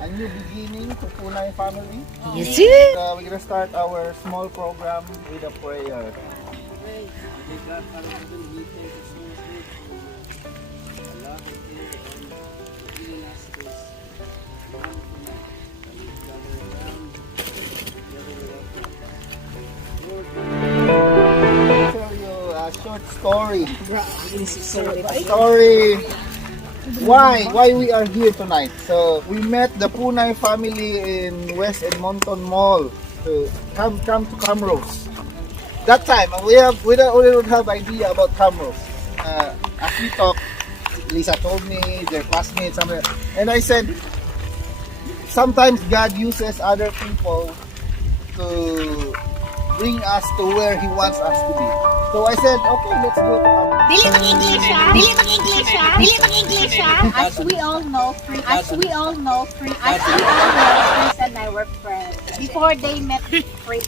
a new beginning to Punay family. Yes, sir. We're gonna start our small program with a prayer. Tell you a short story. Why we are here tonight. So we met the Punay family in West Edmonton Mall to come to Camrose. That time we don't have idea about Camrose. As we talked, Lisa told me their classmates, and I said sometimes God uses other people to bring us to where He wants us to be. So I said, okay, let's go to Camrose. Dili mag-English siya. Dili mag-English siya. Dili mag-English siya. As we all know, Chris and I were friends. Before they met Chris,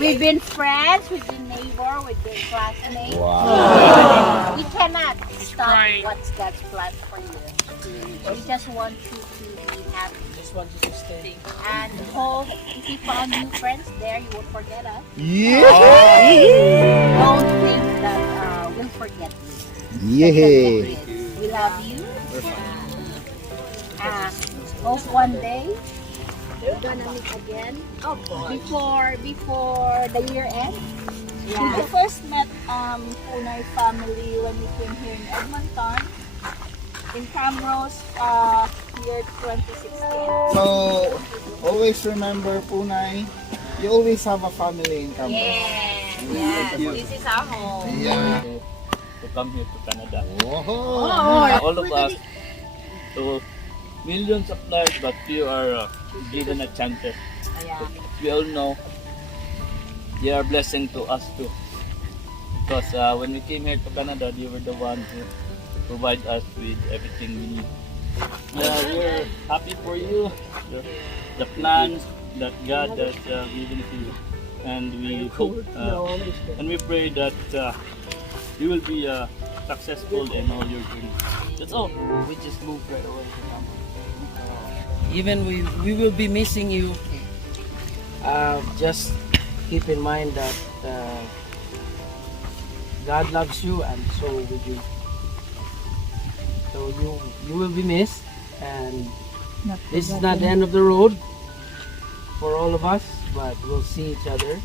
we've been friends, we've been neighbors, we've been classmates. Wow. We cannot stop what's God's plan for you. We just want you to be happy. Just want you to stay. And hope if you found new friends there, you won't forget us. Yeah. Don't think that we'll forget you. Yeah. We love you. Hope one day we're gonna meet again. Before the year ends. Yeah. We first met Punay family when we came here in Edmonton, in Camrose, year 2016. So always remember, Punay, you always have a family in Camrose. Yes, this is our home. Yeah. To come here to Canada. Oh. All of us, to millions of lives, but few are given a chance. Yeah. We all know they are blessing to us too. Because when we came here to Canada, they were the ones who provide us with everything we need. We're happy for you, the plans that God has given to you. And we hope and we pray that you will be successful in all your dreams. That's all. We just moved right away to Camrose. Even we will be missing you. Just keep in mind that God loves you and so will you. So you will be missed, and this is not the end of the road for all of us, but we'll see each other,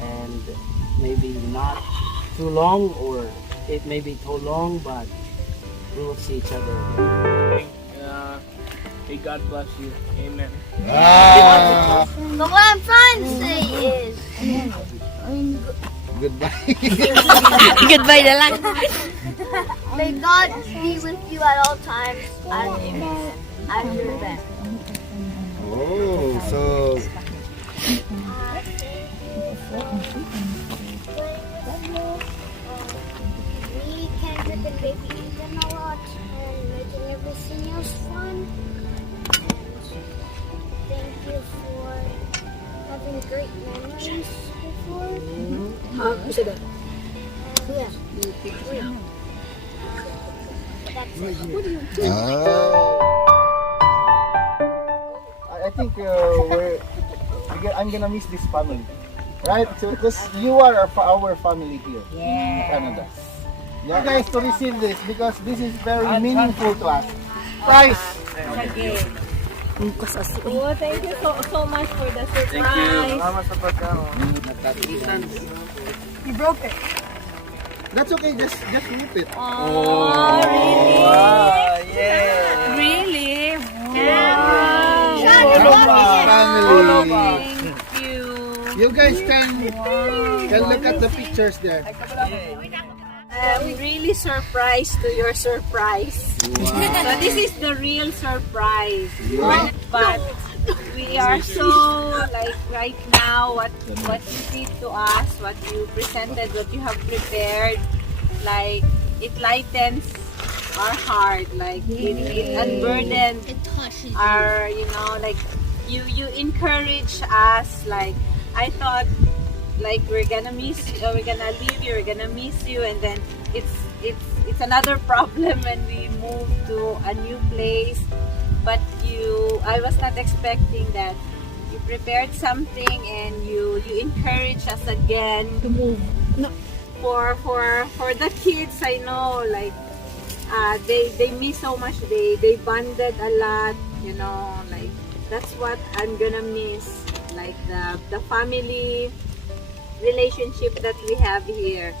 and maybe not too long, or it may be too long, but we will see each other. May God bless you. Amen. But what I'm trying to say is, Goodbye. Goodbye na lang. may God be with you at all times as your best. Oh, so Me, Kendrick, and Baby eating a lot and making everything else fun. And thank you for having great memories before. Yeah. That's it. I think I'm gonna miss this family, right? So because you are our family here in Canada. You guys to receive this because this is very meaningful to us. Price. Oh, thank you so much for the surprise. You broke it. That's okay. Just rip it. Oh, really? Yeah. Really? Family. Thank you. You guys can look at the pictures there. I'm really surprised to your surprise. So this is the real surprise. But we are so like right now what you did to us, what you presented, what you have prepared, like it lightens our heart, like it unburdened our, like you encourage us. Like I thought like we're gonna leave you, we're gonna miss you, and then it's another problem when we move to a new place. but I was not expecting that. You prepared something and you encourage us again to move. No. For the kids, I know, like they miss so much. They bonded a lot, you know, like that's what I'm gonna miss, like the family relationship that we have here.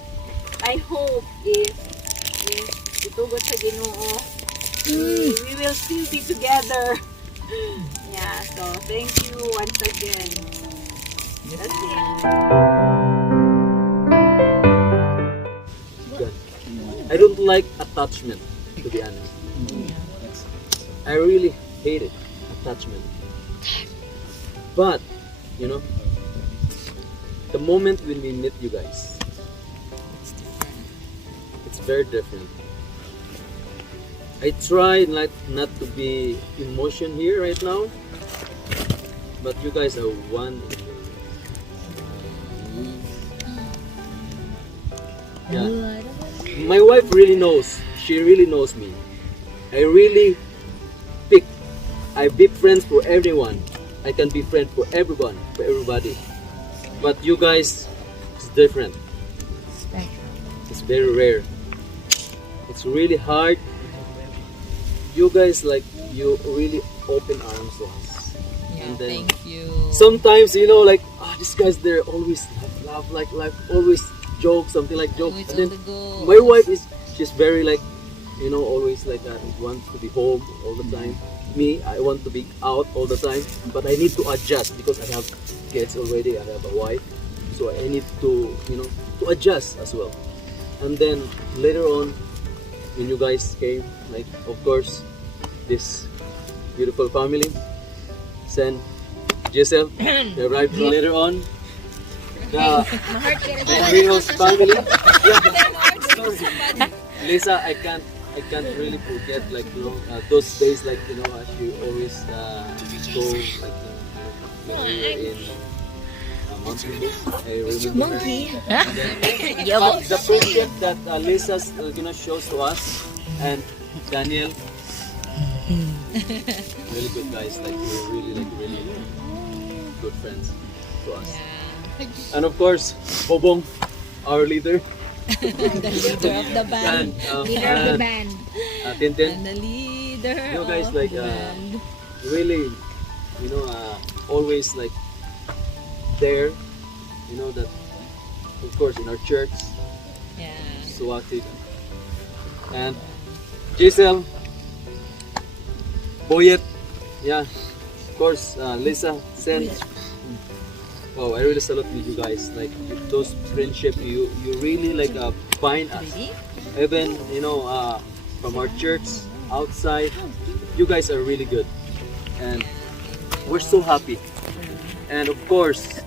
I hope if itugot sa Ginoo, we will still be together. Yeah, so thank you once again. That's it. I don't like attachment, to be honest. I really hate it, attachment. But, you know, the moment when we meet you guys, it's very different. I try not to be emotion here right now, but you guys are one. Yeah. My wife really knows. She really knows me. I really be friends for everyone. I can be friend for everyone, for everybody. But you guys, it's different. It's very rare. It's really hard. You guys, like, you really open arms to us. Yeah, and then thank you. sometimes, you know, like, this guy's there, always laugh, like always joke, something like joke. Always And then on the go. my wife she's very like, you know, always like wants to be home all the time. Me, I want to be out all the time, but I need to adjust because I have kids already. I have a wife, so I need to, you know, to adjust as well. And then later on, when you guys came, like, of course, this beautiful family, Sen, Giselle, they arrived later on. The Camrose family. Yeah. Lisa, I can't really forget, like, you know, those days, like, you know, as you always go, like, when we were in Mountain Bus. I remember. The friendship that Lisa's gonna shows to us, and Daniel, really good guys. Like, we're really good friends to us. And of course, Bobong, our leader. The leader of the band. Leader of the band. Tintin. And the leader You guys, of like, the band. really, you know, always like there, you know, that of course in our church, Yeah. so active. And Giselle, Boyet, yeah, of course, Lisa, Sen. Oh, I really salute with you guys. Like, those friendship, you really like bind us. Even, you know, from our church, outside, you guys are really good, and we're so happy. And of course,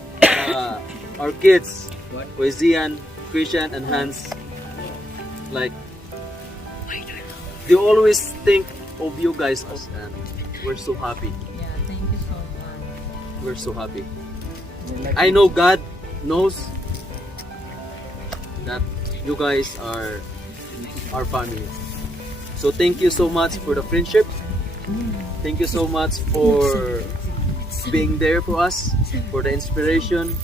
our kids, Zian, Christian, and Hans, like, they always think of you guys, and we're so happy. Yeah, thank you so much. We're so happy. I know God knows that you guys are our family. So thank you so much for the friendship. Thank you so much for being there for us, for the inspiration,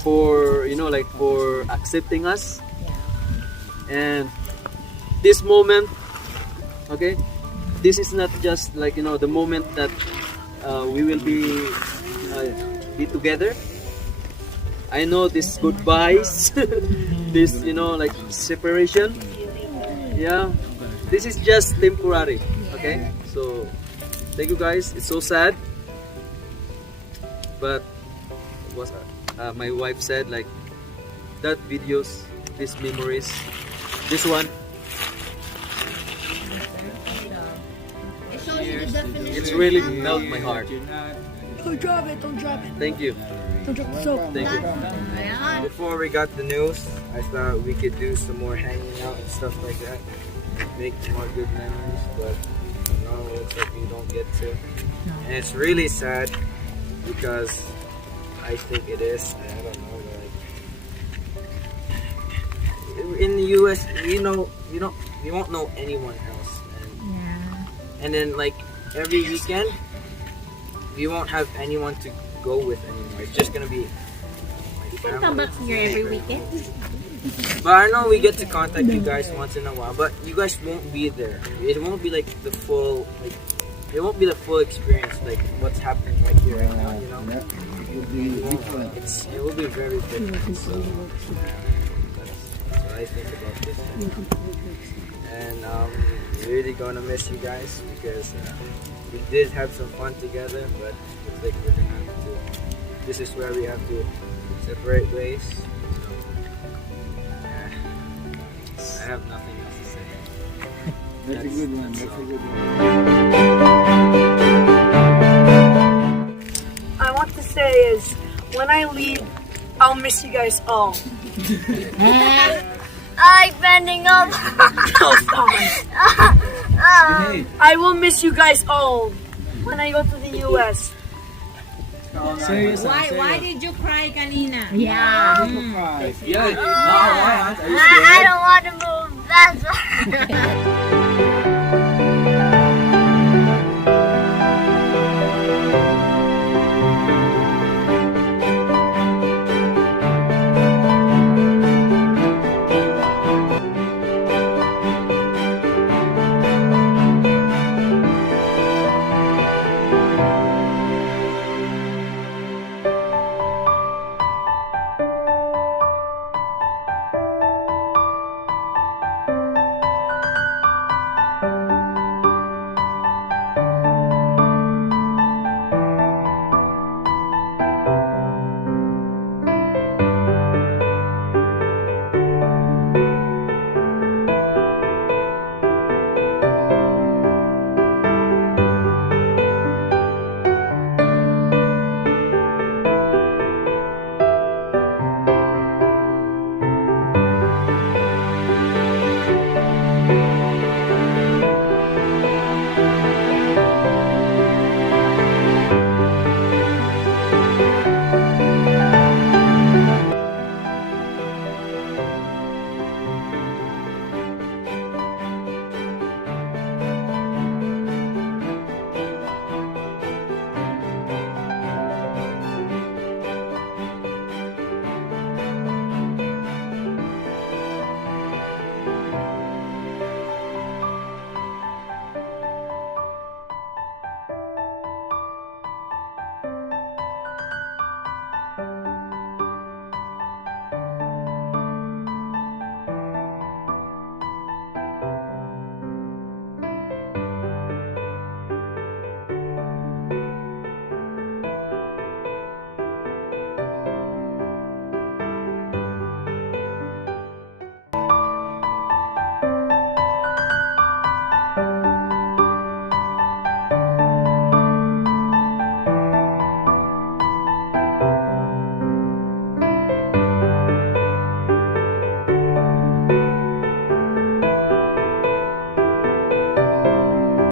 for, you know, like, for accepting us. And this moment, okay, this is not just like, you know, the moment that we will be together. I know this goodbyes, this, you know, like, separation. Yeah, this is just temporary. Okay, so thank you guys. It's so sad, but what my wife said, like, that videos, these memories, this one, it's really melt my heart. Don't drop it, don't drop it. Thank you. Don't drop the soap. Thank you. Before we got the news, I thought we could do some more hanging out and stuff like that, make more good memories, but no, it looks like we don't get to. And it's really sad because I think it is. I don't know, like, in the US, you know, you won't know anyone else, and then, like, every weekend, we won't have anyone to go with anymore. It's just gonna be my family. Come back here every weekend. But I know we get to contact you guys once in a while, but you guys won't be there. It won't be like the full, like, it won't be the full experience, like what's happening right here, right now, you know? Yeah, it will be different. It will be very different. So, that's what I think about this. And we're really gonna miss you guys because we did have some fun together, but it's like we're gonna have to. This is where we have to separate ways. So, I have nothing else to say. That's a good one. That's a good one. I want to say is when I leave, I'll miss you guys all. I'm bending up. I will miss you guys all when I go to the US. Why did you cry kanina? Yeah. I don't want to move. That's why.